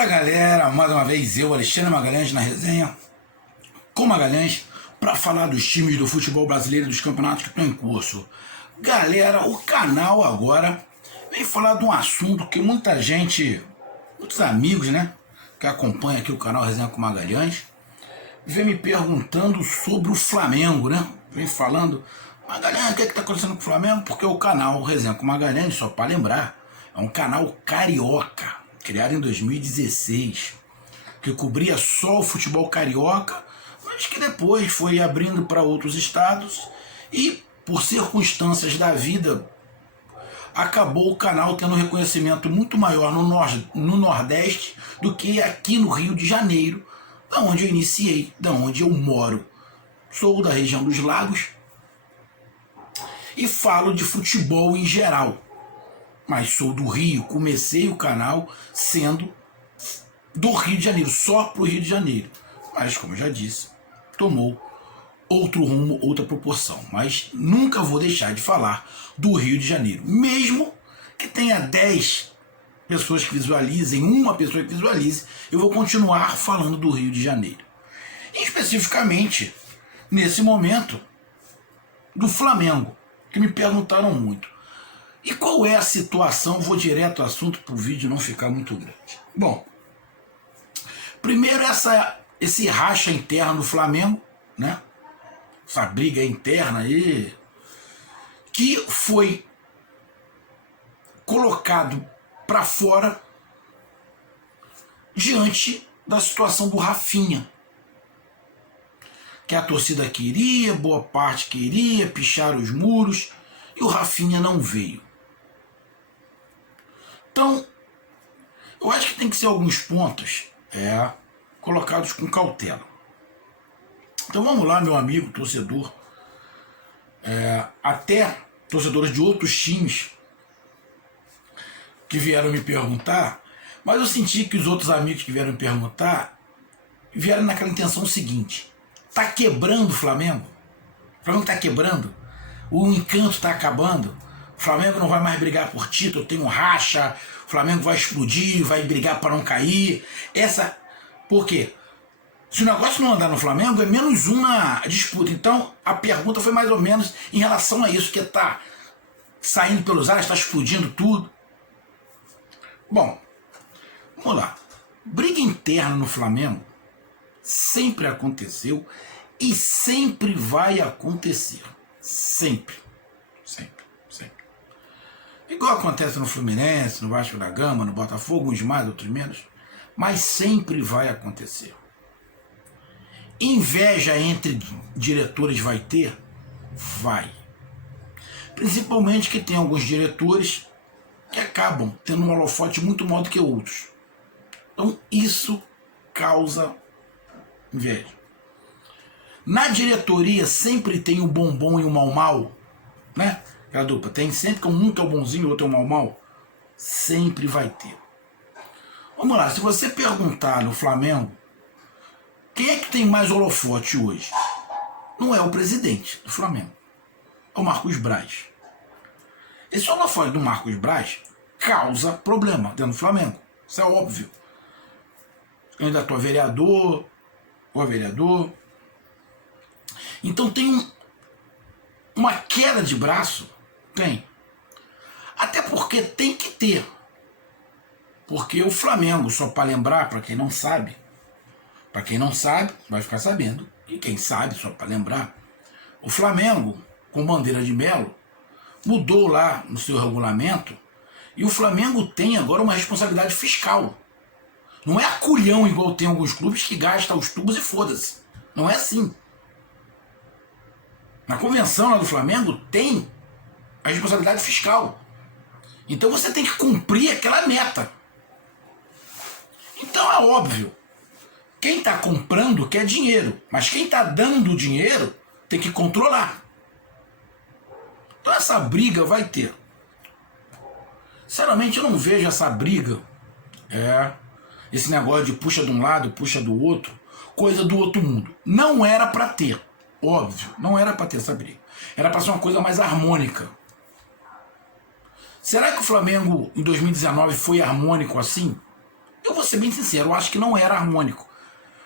Fala galera, mais uma vez eu, Alexandre Magalhães, na resenha com Magalhães, para falar dos times do futebol brasileiro e dos campeonatos que estão em curso. Galera, o canal agora vem falar de um assunto que muita gente, muitos amigos, né, que acompanham aqui o canal Resenha com Magalhães, vem me perguntando sobre o Flamengo, né? Vem falando, Magalhães, o que está acontecendo com o Flamengo? Porque o canal Resenha com Magalhães, só para lembrar, é um canal carioca, criado em 2016, que cobria só o futebol carioca, mas que depois foi abrindo para outros estados e, por circunstâncias da vida, acabou o canal tendo um reconhecimento muito maior no Nordeste do que aqui no Rio de Janeiro, da onde eu iniciei, da onde eu moro. Sou da região dos Lagos e falo de futebol em geral. Mas sou do Rio, comecei o canal sendo do Rio de Janeiro, só pro Rio de Janeiro. Mas, como eu já disse, tomou outro rumo, outra proporção. Mas nunca vou deixar de falar do Rio de Janeiro. Mesmo que tenha 10 pessoas que visualizem, uma pessoa que visualize, eu vou continuar falando do Rio de Janeiro. E, especificamente, nesse momento, do Flamengo, que me perguntaram muito. E qual é a situação? Vou direto ao assunto para o vídeo não ficar muito grande. Bom, primeiro esse racha interno do Flamengo, né? Essa briga interna aí, que foi colocado para fora diante da situação do Rafinha, que a torcida queria, boa parte queria, pichar os muros, e o Rafinha não veio. Então, eu acho que tem que ser alguns pontos colocados com cautela. Então vamos lá, meu amigo torcedor, até torcedores de outros times que vieram me perguntar, mas eu senti que os outros amigos que vieram me perguntar vieram naquela intenção seguinte: tá quebrando o Flamengo? O Flamengo tá quebrando? O encanto está acabando? O Flamengo não vai mais brigar por título, tem um racha, o Flamengo vai explodir, vai brigar para não cair. Por quê? Se o negócio não andar no Flamengo, é menos um na disputa. Então, a pergunta foi mais ou menos em relação a isso, que está saindo pelos ares, está explodindo tudo. Bom, vamos lá. Briga interna no Flamengo sempre aconteceu e sempre vai acontecer. Sempre. Sempre. Igual acontece no Fluminense, no Vasco da Gama, no Botafogo, uns mais, outros menos. Mas sempre vai acontecer. Inveja entre diretores vai ter? Vai. Principalmente que tem alguns diretores que acabam tendo um holofote muito maior do que outros. Então isso causa inveja. Na diretoria sempre tem o bom e o mal, né? Aquela dupla, tem sempre que um que é o bonzinho e o outro é o mal. Sempre vai ter. Vamos lá, se você perguntar no Flamengo, quem é que tem mais holofote hoje? Não é o presidente do Flamengo, é o Marcos Braz. Esse holofote do Marcos Braz causa problema dentro do Flamengo, isso é óbvio. Candidato a vereador, ou a vereador. Então tem uma queda de braço, tem. Até porque tem que ter. Porque o Flamengo, só para lembrar, para quem não sabe, vai ficar sabendo, e quem sabe, só para lembrar, o Flamengo, com bandeira de Melo, mudou lá no seu regulamento, e o Flamengo tem agora uma responsabilidade fiscal. Não é aculhão igual tem alguns clubes que gastam os tubos e foda-se. Não é assim. Na convenção lá do Flamengo tem a responsabilidade fiscal. Então você tem que cumprir aquela meta. Então é óbvio, quem está comprando quer dinheiro, mas quem está dando dinheiro tem que controlar. Então essa briga vai ter. Sinceramente eu não vejo essa briga, esse negócio de puxa de um lado, puxa do outro, coisa do outro mundo. Não era para ter, óbvio, não era para ter essa briga. Era para ser uma coisa mais harmônica. Será que o Flamengo em 2019 foi harmônico assim? Eu vou ser bem sincero, eu acho que não era harmônico.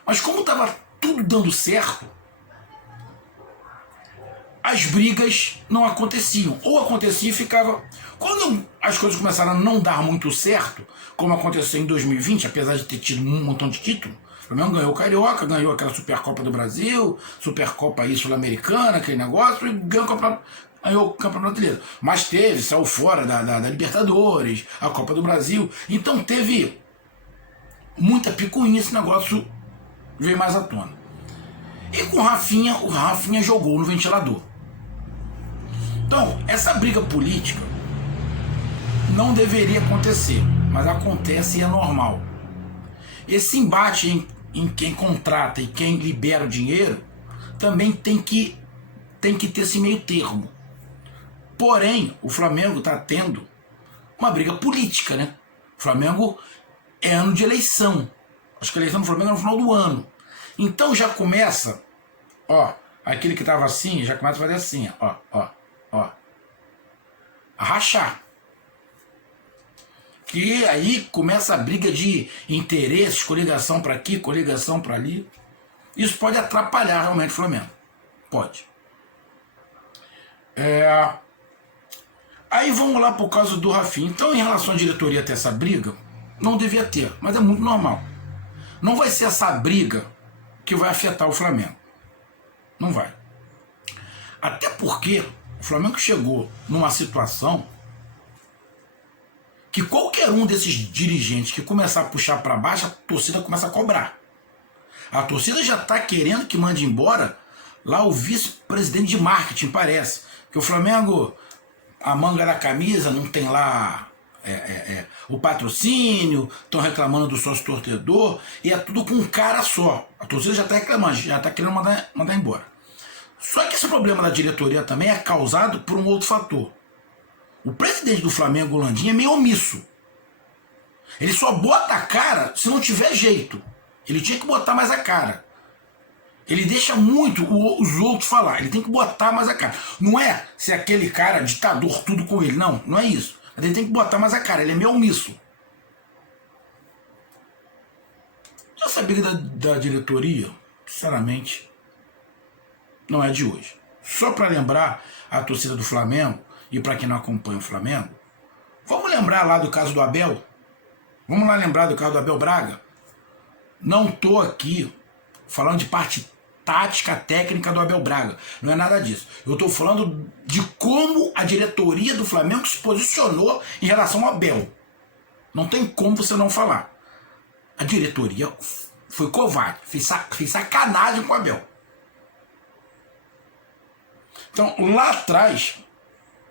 Mas como estava tudo dando certo, as brigas não aconteciam. Ou acontecia e ficava... Quando as coisas começaram a não dar muito certo, como aconteceu em 2020, apesar de ter tido um montão de títulos, o Flamengo ganhou o Carioca, ganhou aquela Supercopa do Brasil, Supercopa aí Sul-Americana, aquele negócio, e ganhou o Campeonato Brasileiro. Mas saiu fora da Libertadores, a Copa do Brasil. Então teve muita picuinha, esse negócio veio mais à tona. E com o Rafinha jogou no ventilador. Então, essa briga política não deveria acontecer, mas acontece e é normal. Esse embate em quem contrata e quem libera o dinheiro também tem que ter esse meio termo. Porém, o Flamengo está tendo uma briga política, né? O Flamengo é ano de eleição. Acho que a eleição do Flamengo é no final do ano. Então já começa, aquele que estava assim, já começa a fazer assim, a rachar. E aí começa a briga de interesses, coligação para aqui, coligação para ali. Isso pode atrapalhar realmente o Flamengo. Pode. Aí vamos lá por causa do Rafinha. Então, em relação à diretoria ter essa briga, não devia ter, mas é muito normal. Não vai ser essa briga que vai afetar o Flamengo. Não vai. Até porque o Flamengo chegou numa situação que qualquer um desses dirigentes que começar a puxar para baixo, a torcida começa a cobrar. A torcida já está querendo que mande embora lá o vice-presidente de marketing, parece. Que o Flamengo, a manga da camisa, não tem lá o patrocínio, estão reclamando do sócio torcedor, e é tudo com um cara só. A torcida já está reclamando, já está querendo mandar embora. Só que esse problema da diretoria também é causado por um outro fator. O presidente do Flamengo, o Landim, é meio omisso. Ele só bota a cara se não tiver jeito. Ele tinha que botar mais a cara. Ele deixa muito os outros falar. Ele tem que botar mais a cara. Não é ser aquele cara ditador, tudo com ele. Não, não é isso. Mas ele tem que botar mais a cara. Ele é meio omisso. Essa briga da diretoria, sinceramente, não é de hoje. Só para lembrar a torcida do Flamengo, e para quem não acompanha o Flamengo, vamos lembrar lá do caso do Abel? Vamos lá lembrar do caso do Abel Braga? Não estou aqui falando de parte tática, técnica do Abel Braga. Não é nada disso. Eu estou falando de como a diretoria do Flamengo se posicionou em relação ao Abel. Não tem como você não falar. A diretoria foi covarde, fez sacanagem com o Abel. Então, lá atrás,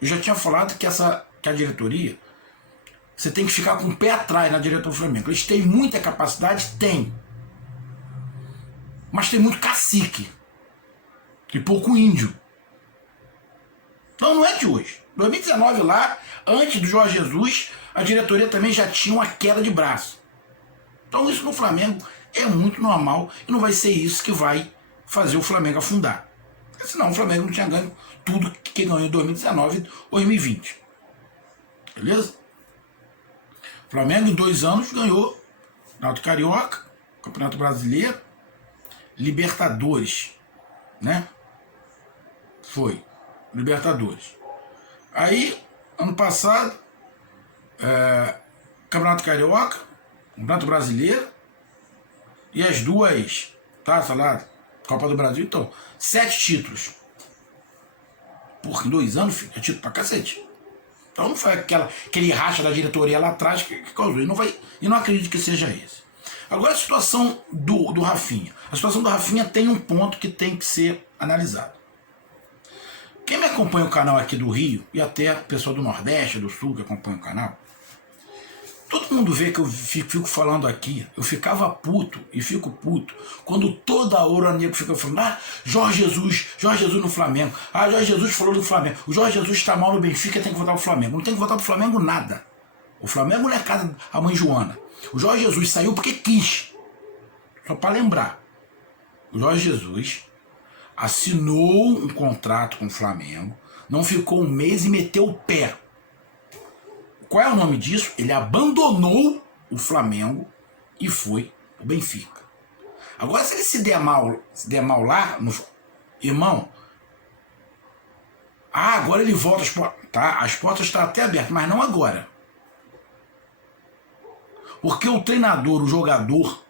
eu já tinha falado que a diretoria, você tem que ficar com o pé atrás na diretoria do Flamengo. Eles têm muita capacidade? Tem. Mas tem muito cacique. E pouco índio. Então não é de hoje. 2019 lá, antes do Jorge Jesus, a diretoria também já tinha uma queda de braço. Então isso no Flamengo é muito normal e não vai ser isso que vai fazer o Flamengo afundar. Porque senão o Flamengo não tinha ganho tudo que ganhou em 2019 e 2020. Beleza? O Flamengo em 2 anos ganhou Campeonato Carioca, Campeonato Brasileiro, Libertadores, né? Foi, Libertadores. Aí, ano passado, Campeonato Carioca, Campeonato Brasileiro e as 2 taças lá, Copa do Brasil. Então, 7 títulos. Porra, em 2 anos, filho, é título pra cacete. Então não foi aquele racha da diretoria lá atrás que causou. E não acredito que seja esse. Agora a situação do Rafinha. A situação do Rafinha tem um ponto que tem que ser analisado. Quem me acompanha o canal aqui do Rio, e até a pessoa do Nordeste, do Sul que acompanha o canal, todo mundo vê que eu fico falando aqui, eu ficava puto e fico puto quando toda hora o nego fica falando, Jorge Jesus no Flamengo, Jorge Jesus falou do Flamengo, o Jorge Jesus está mal no Benfica, tem que votar pro Flamengo. Não tem que votar pro Flamengo nada. O Flamengo não é casa da mãe Joana. O Jorge Jesus saiu porque quis. Só para lembrar, o Jorge Jesus assinou um contrato com o Flamengo, não ficou 1 mês e meteu o pé. Qual é o nome disso? Ele abandonou o Flamengo e foi o Benfica. Agora, se ele se der mal lá, irmão, agora ele volta às portas. Tá? As portas estão até abertas, mas não agora. Porque o treinador, o jogador,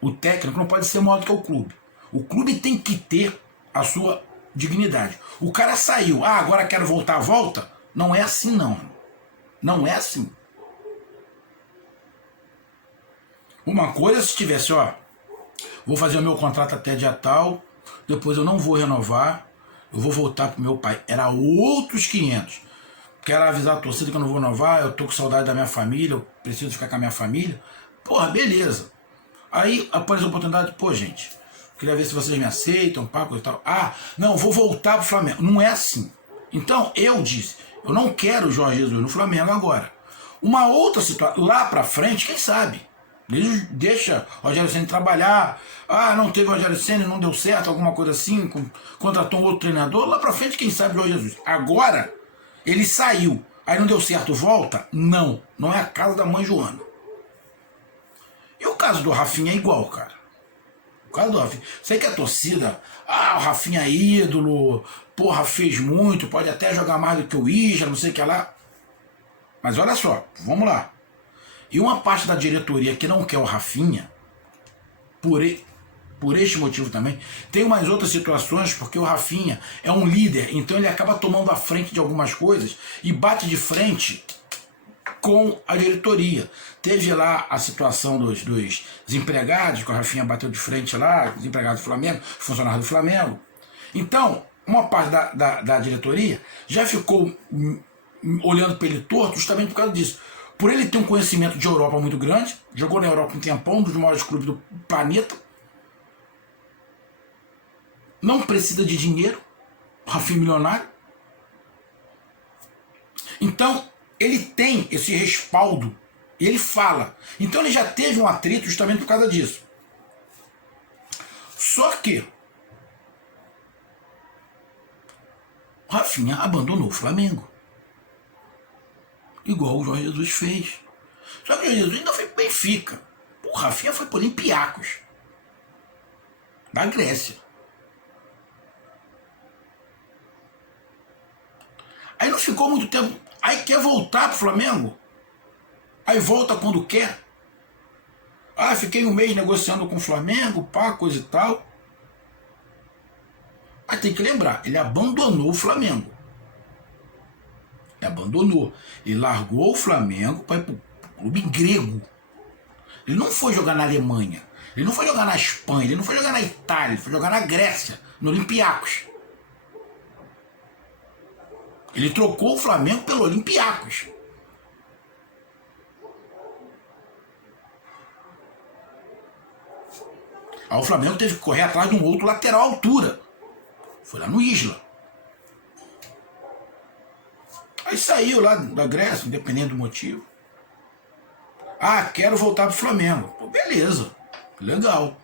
o técnico não pode ser maior do que o clube. O clube tem que ter a sua dignidade. O cara saiu, agora quero voltar, volta. Não é assim, não. Não é assim. Uma coisa se tivesse, vou fazer o meu contrato até dia tal, depois eu não vou renovar, eu vou voltar pro meu pai. Era outros 500. Quero avisar a torcida que eu não vou renovar, eu tô com saudade da minha família, eu preciso ficar com a minha família. Porra, beleza. Aí aparece a oportunidade, gente, queria ver se vocês me aceitam, coisa e tal. Não, vou voltar pro Flamengo. Não é assim. Então, eu disse, eu não quero o Jorge Jesus no Flamengo agora. Uma outra situação, lá pra frente, quem sabe? Deixa o Rogério Ceni trabalhar. Não teve o Rogério Ceni, não deu certo, alguma coisa assim, contratou um outro treinador. Lá pra frente, quem sabe, Jorge Jesus. Agora, ele saiu, aí não deu certo, volta? Não é a casa da mãe Joana. E o caso do Rafinha é igual, cara. O caso do Rafinha. Sei que a torcida, o Rafinha é ídolo, porra, fez muito, pode até jogar mais do que o Isla, não sei o que lá. Mas olha só, vamos lá. E uma parte da diretoria que não quer o Rafinha, por este motivo também, tem umas outras situações, porque o Rafinha é um líder, então ele acaba tomando a frente de algumas coisas e bate de frente com a diretoria. Teve lá a situação dos desempregados, que o Rafinha bateu de frente lá, desempregados do Flamengo, funcionários do Flamengo. Então, uma parte da diretoria já ficou olhando para ele torto justamente por causa disso. Por ele ter um conhecimento de Europa muito grande, jogou na Europa um tempão, um dos maiores clubes do planeta, não precisa de dinheiro, Rafinha milionário. Então, ele tem esse respaldo, e ele fala. Então ele já teve um atrito justamente por causa disso. Só que o Rafinha abandonou o Flamengo. Igual o Jorge Jesus fez. Só que o Jorge Jesus ainda foi pro Benfica. O Rafinha foi pro Olympiacos, da Grécia. Aí não ficou muito tempo. Aí quer voltar pro Flamengo. Aí volta quando quer. Fiquei um mês negociando com o Flamengo, coisa e tal. Mas tem que lembrar, ele abandonou o Flamengo. Ele abandonou. Ele largou o Flamengo para ir pro clube grego. Ele não foi jogar na Alemanha. Ele não foi jogar na Espanha. Ele não foi jogar na Itália. Ele foi jogar na Grécia, no Olympiacos. Ele trocou o Flamengo pelo Olympiacos. Aí o Flamengo teve que correr atrás de um outro lateral à altura. Foi lá no Isla. Aí saiu lá da Grécia, independente do motivo. Quero voltar pro Flamengo. Beleza. Legal.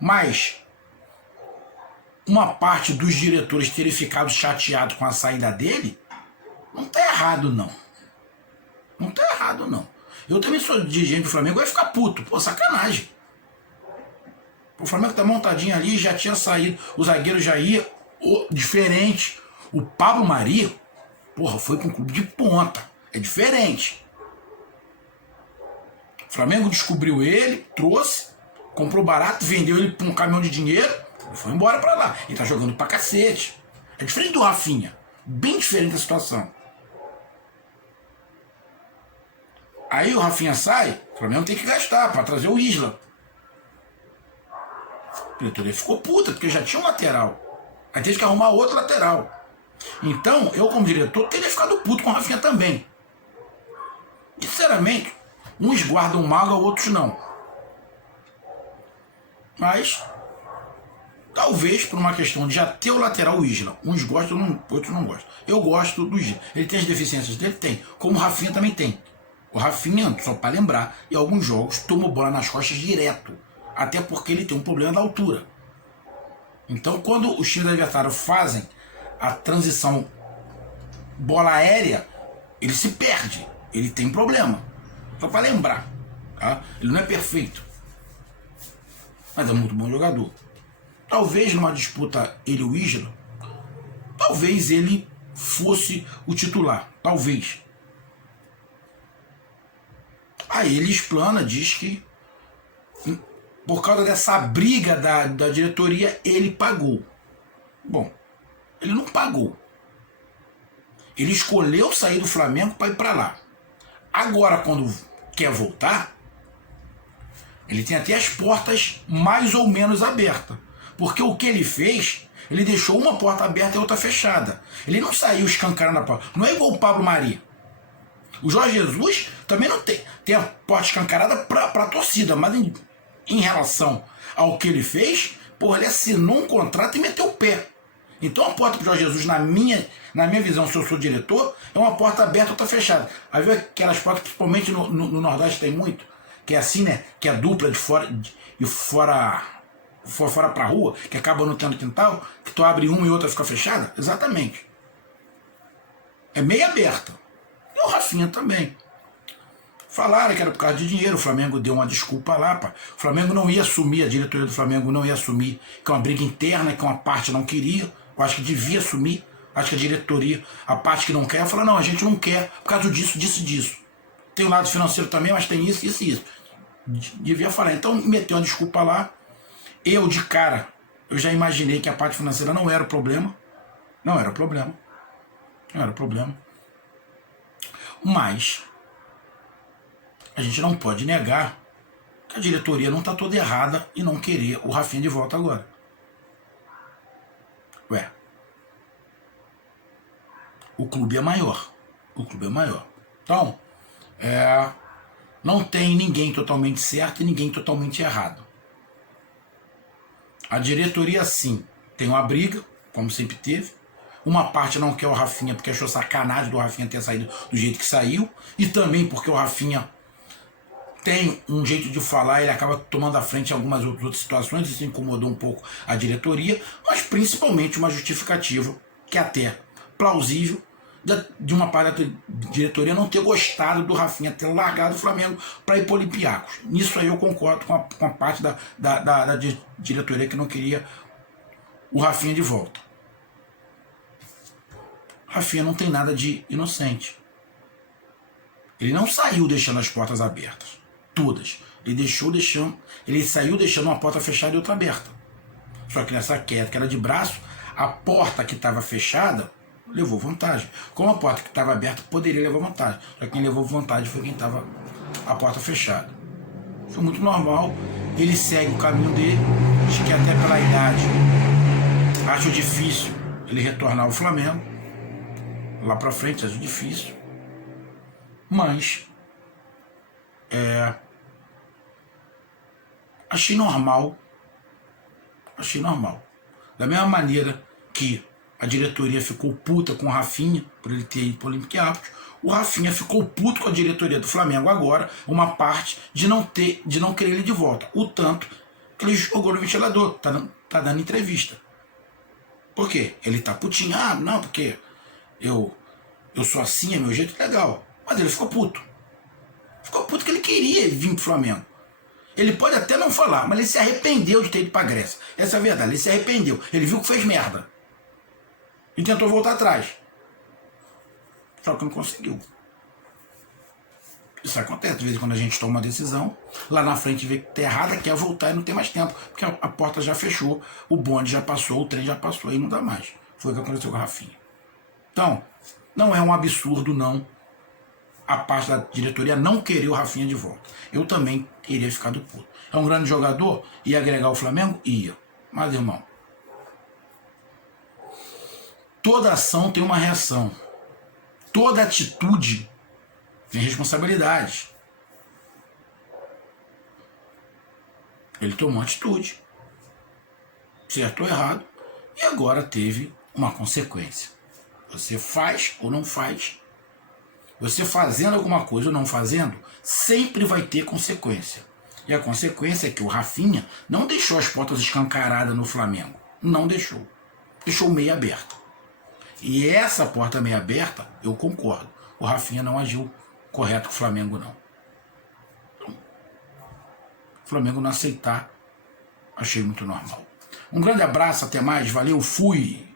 Mas uma parte dos diretores terem ficado chateados com a saída dele, não tá errado, não. Não tá errado, não. Eu também sou dirigente do Flamengo, vai ficar puto. Sacanagem. O Flamengo tá montadinho ali, já tinha saído, o zagueiro já ia diferente. O Pablo Mari, foi para um clube de ponta. É diferente. O Flamengo descobriu ele, trouxe, comprou barato, vendeu ele por um caminhão de dinheiro e foi embora para lá. Ele tá jogando pra cacete. É diferente do Rafinha. Bem diferente da situação. Aí o Rafinha sai, o Flamengo tem que gastar para trazer o Isla. A diretoria ficou puta, porque já tinha um lateral. Aí teve que arrumar outro lateral. Então, eu como diretor, teria ficado puto com o Rafinha também. Sinceramente, uns guardam mágoa, outros não. Mas, talvez por uma questão de já ter o lateral o Isla. Uns gostam, outros não gostam. Eu gosto do Isla. Ele tem as deficiências dele? Tem. Como o Rafinha também tem. O Rafinha, só para lembrar, em alguns jogos tomou bola nas costas direto. Até porque ele tem um problema da altura. Então, quando os times adversários fazem a transição bola aérea, ele se perde. ele tem problema. Só para lembrar, tá? Ele não é perfeito, mas é muito bom jogador. Talvez numa disputa ele e o Isla, talvez ele fosse o titular, talvez. Aí ele explana, diz que por causa dessa briga da diretoria ele pagou. Bom, ele não pagou. Ele escolheu sair do Flamengo para ir para lá. Agora, quando quer voltar, ele tem até as portas mais ou menos abertas. Porque o que ele fez, ele deixou uma porta aberta e outra fechada. Ele não saiu escancarando a porta. Não é igual o Pablo Mari. O Jorge Jesus também não tem a porta escancarada para a torcida, mas em relação ao que ele fez, porra, ele assinou um contrato e meteu o pé. Então a porta para o Jorge Jesus, na minha visão, se eu sou diretor, é uma porta aberta ou outra fechada. Aí viu aquelas portas, principalmente no Nordeste tem muito, que é assim, né? Que é dupla de fora e fora para a rua, que acaba não tendo quintal, que tu abre uma e outra fica fechada? Exatamente. É meio aberta. E o Rafinha também. Falaram que era por causa de dinheiro, o Flamengo deu uma desculpa lá, pá. O Flamengo não ia assumir, a diretoria do Flamengo não ia assumir, que é uma briga interna, que uma parte não queria, eu acho que devia assumir, acho que a diretoria, a parte que não quer, fala, não, a gente não quer, por causa disso. Tem o lado financeiro também, mas tem isso. Devia falar, então meteu uma desculpa lá, eu de cara, eu já imaginei que a parte financeira não era o problema, mas a gente não pode negar que a diretoria não está toda errada e não querer o Rafinha de volta agora. Ué, o clube é maior. Então, não tem ninguém totalmente certo e ninguém totalmente errado. A diretoria, sim, tem uma briga, como sempre teve. Uma parte não quer o Rafinha porque achou sacanagem do Rafinha ter saído do jeito que saiu. E também porque o Rafinha tem um jeito de falar, ele acaba tomando a frente em algumas outras situações, isso incomodou um pouco a diretoria, mas principalmente uma justificativa, que é até plausível, de uma parte da diretoria não ter gostado do Rafinha ter largado o Flamengo para ir para o Olympiacos. Nisso aí eu concordo com a parte da diretoria que não queria o Rafinha de volta. Rafinha não tem nada de inocente. Ele não saiu deixando as portas abertas. Todas. Ele saiu deixando uma porta fechada e outra aberta. Só que nessa queda, que era de braço, a porta que estava fechada levou vantagem. Como a porta que estava aberta poderia levar vantagem. Só que quem levou vantagem foi quem estava a porta fechada. Foi muito normal. Ele segue o caminho dele. Acho que até pela idade acho difícil ele retornar ao Flamengo. Lá pra frente acho difícil. Mas achei normal. Da mesma maneira que a diretoria ficou puta com o Rafinha por ele ter ido para o Olympiacos, o Rafinha ficou puto com a diretoria do Flamengo agora, uma parte de não querer ele de volta. O tanto que ele jogou no ventilador, tá dando entrevista. Por quê? Ele tá putinho. Ah, não, porque eu sou assim, é meu jeito, legal. Mas ele ficou puto. Ficou puto que ele queria vir pro Flamengo. Ele pode até não falar, mas ele se arrependeu de ter ido pra Grécia. Essa é a verdade, ele se arrependeu. Ele viu que fez merda. E tentou voltar atrás. Só que não conseguiu. Isso acontece, de vez em quando a gente toma uma decisão, lá na frente vê que tá errada, quer voltar e não tem mais tempo, porque a porta já fechou, o bonde já passou, o trem já passou, aí não dá mais. Foi o que aconteceu com a Rafinha. Então, não é um absurdo, não, a parte da diretoria não querer o Rafinha de volta. Eu também teria ficado puto. É um grande jogador, ia agregar o Flamengo? Ia. Mas, irmão, toda ação tem uma reação. Toda atitude tem responsabilidade. Ele tomou uma atitude, certo ou errado, e agora teve uma consequência. Você faz ou não faz. Você fazendo alguma coisa ou não fazendo, sempre vai ter consequência. E a consequência é que o Rafinha não deixou as portas escancaradas no Flamengo. Não deixou. Deixou meio aberta. E essa porta meio aberta, eu concordo. O Rafinha não agiu correto com o Flamengo, não. Então, o Flamengo não aceitar, achei muito normal. Um grande abraço, até mais, valeu, fui!